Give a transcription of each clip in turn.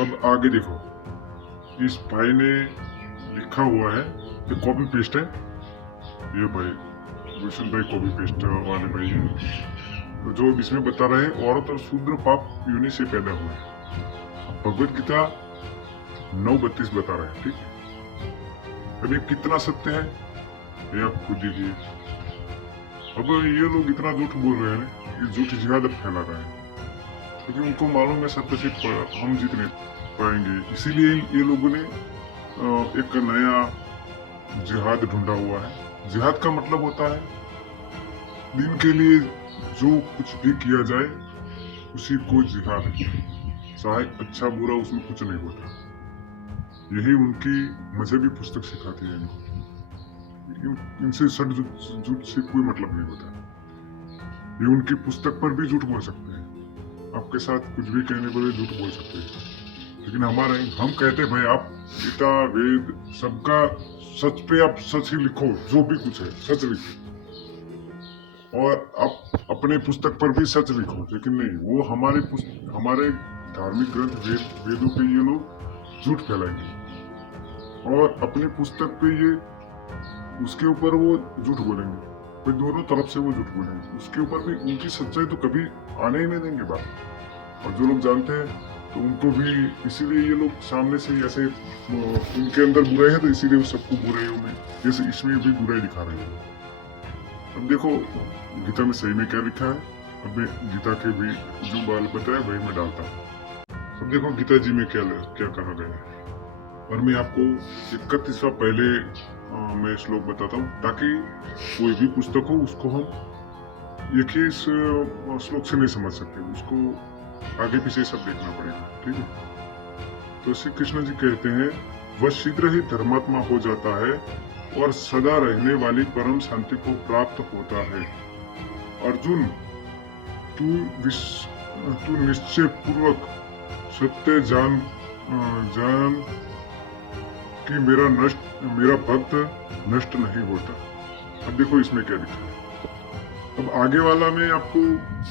अब आगे देखो, इस भाई ने लिखा हुआ है, ये कॉपी पेस्ट है। ये भाई गुलशन भाई कॉपी पेस्ट वाले भाई हैं। तो जो इसमें बता रहे हैं, औरत और शूद्र पाप योनि से पैदा हुए। भगवत गीता 9:32 बता रहे हैं, ठीक है। अब ये कितना सत्य है ये आप खुद दीजिए। अब ये लोग इतना झूठ बोल रहे हैं, ये झूठ जिहाद फैला रहे हैं, क्योंकि उनको मालूम है सत्य से हम जीत नहीं पाएंगे। इसीलिए ये लोगों ने एक नया जिहाद ढूंढा हुआ है। जिहाद का मतलब होता है दिन के लिए जो कुछ भी किया जाए उसी को जिहाद है। चाहे अच्छा बुरा उसमें कुछ नहीं होता। यही उनकी मजहबी पुस्तक सिखाती है इनको। इनसे सट झूठ से कोई मतलब नहीं होता। ये उनकी पुस्तक पर भी झूठ बोल सकते हैं, आपके साथ कुछ भी कहने पर झूठ बोल सकते हैं। लेकिन हम कहते हैं भाई आप गीता वेद सबका सच पे आप सच ही लिखो, जो भी कुछ है सच लिखो, और आप अपने पुस्तक पर भी सच लिखो। लेकिन नहीं, वो हमारे धार्मिक ग्रंथ वेदों पे ये लोग झूठ फैलाएंगे और अपनी पुस्तक पे ये उसके ऊपर वो झूठ बोलेंगे। भाई दोनों तरफ से वो झूठ बोलेंगे, उसके ऊपर भी उनकी सच्चाई तो कभी आने ही नहीं देंगे बात। और जो लोग जानते हैं तो उनको भी, इसीलिए ये लोग सामने से ऐसे उनके अंदर बुराई है तो इसीलिए वो सबको बुराइयों में, जैसे इसमें भी बुराई दिखा रहे हैं। अब देखो गीता में सही में क्या लिखा है। अब मैं गीता के भी जो बाल बताया वही मैं डालता हूँ। अब देखो गीता जी में क्या क्या कहा गया है, और मैं आपको 31वां पहले मैं श्लोक बताता हूँ, ताकि कोई भी पुस्तक हो उसको हम एक ही श्लोक से नहीं समझ सकते, उसको आगे पीछे सब देखना पड़ेगा, ठीक है। तो श्री कृष्ण जी कहते हैं, वह शीघ्र ही धर्मात्मा हो जाता है और सदा रहने वाली परम शांति को प्राप्त होता है। अर्जुन, तू निश्चय पूर्वक सत्य जान कि मेरा भक्त नष्ट नहीं होता। अब देखो इसमें क्या लिखा है। अब आगे वाला मैं आपको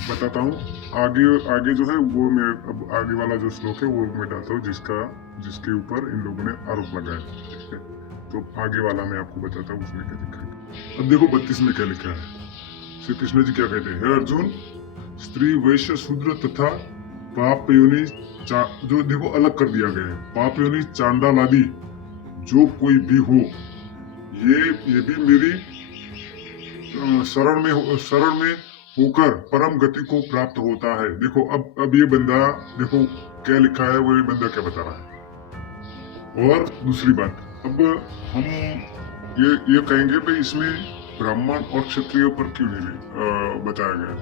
बताता हूँ। आगे जो है वो मैं, अब आगे वाला जो श्लोक है वो मैं डालता हूँ, जिसके ऊपर इन लोगों ने आरोप लगाया, ठीक है। तो आगे वाला मैं आपको बताता हूँ उसमें क्या लिखा है। अब देखो 32 में क्या लिखा है। श्री कृष्ण जी क्या कहते हैं, हे अर्जुन, स्त्री वैश्य शूद्र तथा पाप योनि, जो देखो अलग कर दिया गया है, पाप योनि चांडाल आदि जो कोई भी हो, ये भी मेरी शरण में होकर परम गति को प्राप्त होता है। देखो अब ये बंदा, देखो क्या लिखा है, वो ये बंदा क्या बता रहा है। और दूसरी बात, अब हम ये कहेंगे भाई इसमें ब्राह्मण और क्षत्रिय पर क्यों नहीं बताया गया।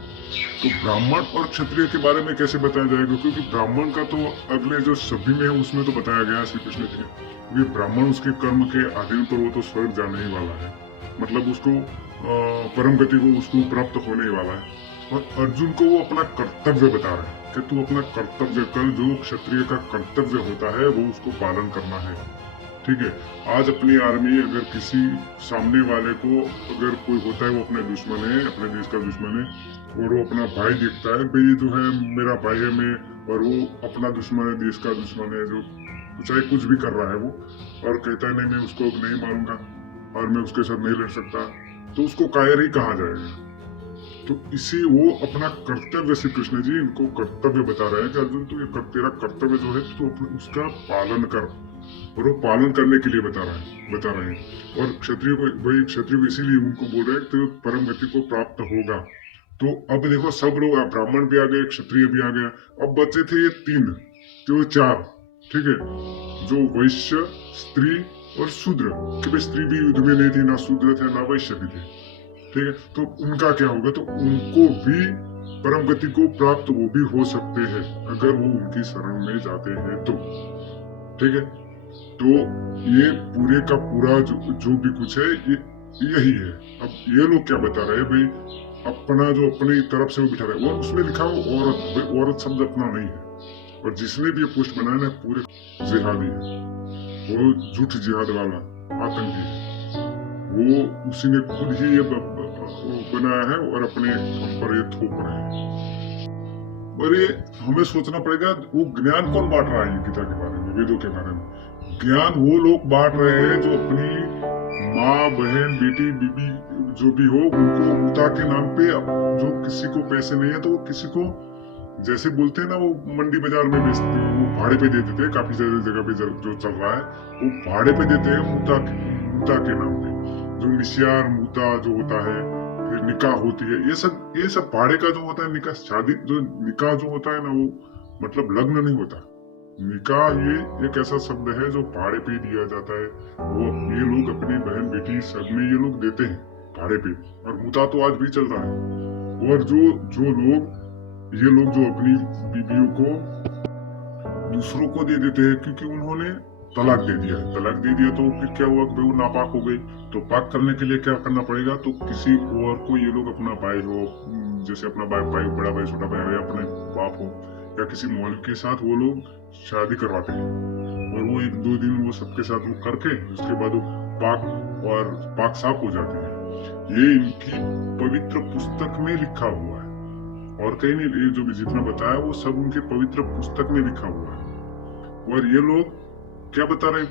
तो ब्राह्मण और क्षत्रिय के बारे में कैसे बताया जाएगा, क्योंकि ब्राह्मण का तो अगले जो सभी में है उसमें तो बताया गया श्री कृष्ण जी ने, क्योंकि ब्राह्मण उसके कर्म के अधीन पर वो तो स्वर्ग जाने ही वाला है, मतलब उसको परम गति को उसको प्राप्त होने ही वाला है। और अर्जुन को वो अपना कर्तव्य बता रहे हैं कि तू अपना कर्तव्य कर, जो क्षत्रिय का कर्तव्य होता है वो उसको पालन करना है, ठीक है। आज अपनी आर्मी अगर किसी सामने वाले को, अगर कोई होता है वो अपने दुश्मन है, अपने देश का दुश्मन है, और वो अपना भाई देखता है, भाई जो है मेरा भाई है, मैं, और वो अपना दुश्मन है, देश का दुश्मन है, जो चाहे कुछ भी कर रहा है वो, और कहता है नहीं मैं उसको नहीं मारूंगा और मैं उसके साथ नहीं लड़ सकता, तो उसको कायर ही कहा जाएगा। तो इसी वो अपना कर्तव्य, श्री कृष्ण जी इनको कर्तव्य बता रहे हैं कि अर्जुन तू तेरा कर्तव्य जो है तो उसका पालन कर, और वो पालन करने के लिए बता रहे हैं। और क्षत्रिय को इसीलिए उनको बोल रहे हैं तो परम गति को प्राप्त होगा। तो अब देखो सब लोग, ब्राह्मण भी आ गए, क्षत्रिय भी आ गया, अब बचे थे ये 3, जो 4, ठीक है, जो वैश्य, स्त्री और शूद्र, कि भाई स्त्री भी युद्ध में नहीं थी, ना शूद्र थे ना वैश्य भी थे, ठीक है। तो उनका क्या होगा, तो उनको भी परम गति को प्राप्त वो भी हो सकते हैं अगर वो उनकी शरण में जाते हैं तो, ठीक है। तो ये पूरे का पूरा जो भी कुछ है ये यही है। अब ये लोग क्या बता रहे हैं भाई, अपना जो अपनी तरफ से वो बिठा रहे हैं, और उसमें लिखा हो औरत, औरत शब्द अपना नहीं है। और जिसने भी ये पोस्ट बनाया ना पूरे जिहादी है, वो झूठ जिहाद वाला आतंकी है, वो उसी ने खुद ही ये बनाया है और अपने हम पर ये थोप रहे हैं। और ये हमें सोचना पड़ेगा वो ज्ञान कौन बांट रहा है ये गीता के बारे में, वेदों के बारे में। ज्ञान वो लोग बांट रहे हैं जो अपनी माँ बहन बेटी बीबी जो भी हो उनको मुता के नाम पे, जो किसी को पैसे नहीं है तो वो किसी को, जैसे बोलते हैं ना वो मंडी बाजार में बेचते हैं, वो भाड़े पे दे देते हैं, काफी सारी जगह पे जो चल रहा है वो भाड़े पे देते हैं मुता के नाम पे। जो मिसियार मुता जो होता है, फिर निकाह होती है, ये सब भाड़े का जो होता है। निकाह शादी जो निकाह जो होता है ना वो मतलब लग्न नहीं होता। निकाह ये एक ऐसा शब्द है जो भाड़े पे दिया जाता है। वो ये लोग अपनी बहन बेटी सब में ये लोग देते हैं भाड़े पे, और मुता तो आज भी चल रहा है। और जो जो लोग ये लोग जो अपनी बीवियों को दूसरों को दे देते हैं क्योंकि उन्होंने तलाक दे दिया, तलाक दे दिया तो फिर क्या हुआ कि वो नापाक हो गई। तो पाक करने के लिए क्या करना पड़ेगा, तो किसी और को ये लोग अपना भाई हो, जैसे अपना भाई बड़ा भाई छोटा भाई हो, या अपने बाप हो, या किसी मोहल्ले के साथ वो लोग शादी करवाते हैं। और वो 1-2 दिन वो सबके साथ वो करके उसके बाद वो पाक साफ हो जाते हैं। ये इनकी पवित्र पुस्तक में लिखा हुआ है, और कहीं नहीं। ये जो भी जितना बताया वो सब उनके पवित्र पुस्तक में लिखा हुआ है। और ये लोग क्या बता रहे हैं,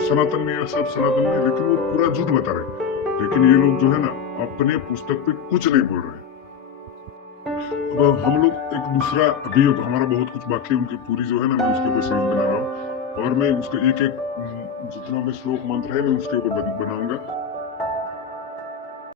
सनातन में, सब सनातन में, लेकिन वो पूरा झूठ बता रहे हैं। लेकिन ये लोग जो है ना अपने पुस्तक पे कुछ नहीं बोल रहे। अब हम लोग एक दूसरा, अभी हमारा बहुत कुछ बाकी है, उनकी पूरी जो है ना मैं उसके ऊपर सीरीज बना रहा हूँ, और मैं उसके एक जितना भी श्लोक मंत्र है मैं उसके ऊपर बनाऊंगा।